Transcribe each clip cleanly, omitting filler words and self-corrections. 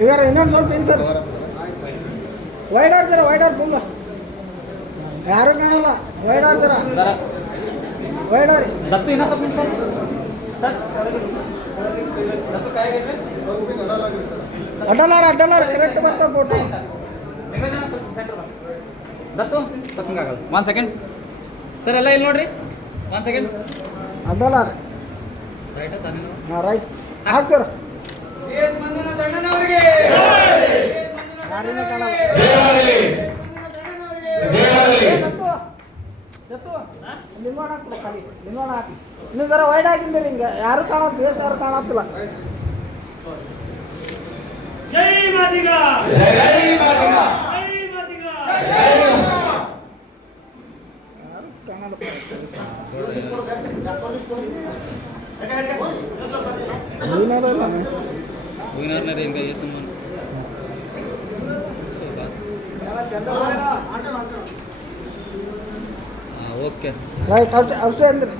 ಇದಾರೆ ಇನ್ನೊಂದು ಸ್ವಲ್ಪ ಏನು ಸರ್ ವೈಡರ್ ಜರ ವೈಡರ್ ತುಂಬ ಯಾರು ಕಾಣಲ್ಲ ವೈಡರ್ ಜರ ವೈಡರ್ ದತ್ತು ಇನ್ನೂ ಸ್ವಲ್ಪ ಸರ್ ಸರ್ ದತ್ತು ಕಾಯಿಗೆ ಅಡ್ಡಲಾರ ಕರೆಕ್ಟ್ ಬರ್ತಾವೆ ಫೋಟೋ ದತ್ತು ತಪ್ಪಂಗಾಗಲ್ಲ 1 ಸೆಕೆಂಡ್ ಸರ್ ಎಲ್ಲ ಇಲ್ಲಿ ನೋಡ್ರಿ 1 ಸೆಕೆಂಡ್ ಅಡ್ಡಲಾರ ರೈಟ್ ತಾನೇ ಹಾಂ ರೈಟ್ ಹಾಕಿ ಸರ್ ಯಾರಿನ ಕಾಣಲ್ಲ ಲಿಂಗೋಣ ಹಾಕ್ಬಿಡು ಖಾಲಿ ಲಿಂಗೋಣ ಹಾಕಿ ಇನ್ನೂ ಜರ ವೈಡ್ ಆಗಿಂದಿರಿ ಹಿಂಗೆ ಯಾರು ಕಾಣತ್ತ ಬೇಸ್ ಯಾರು ಕಾಣತ್ತಿಲ್ಲ ಜೈ ಮಾದಿಗ ಜೈ ಮಾದಿಗ ಜೈ ಮಾದಿಗ ಯಾರು ಕಾಣಲ್ಲ ಹೂವಿನವ್ರನ್ನ ಹಿಂಗೆ ಎಷ್ಟು ಓಕೆ ರೈಟ್ ಅಷ್ಟೇ ಅಂದ್ರಿ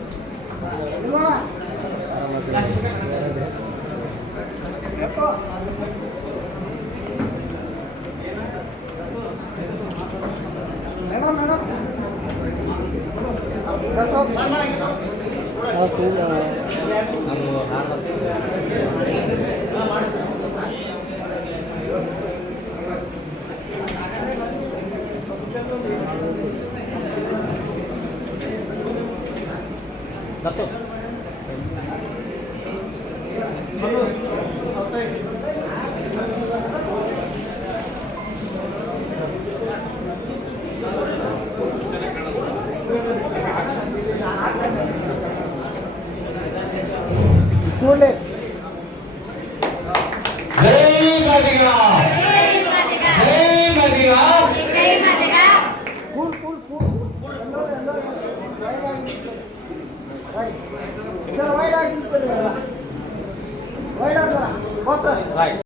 ಮೇಡಮ್ ಮೇಡಮ್ ದತ್ತು ಕೂಡಲೇ ಜೈ ಮಾದಿಗ ಜೈ ಮಾದಿಗ ಕೂಲ್ ವೈಡ್ ಆಗಿರ್ತೀರಿ ವೈಡ್ ಅಂತ ರೈಟ್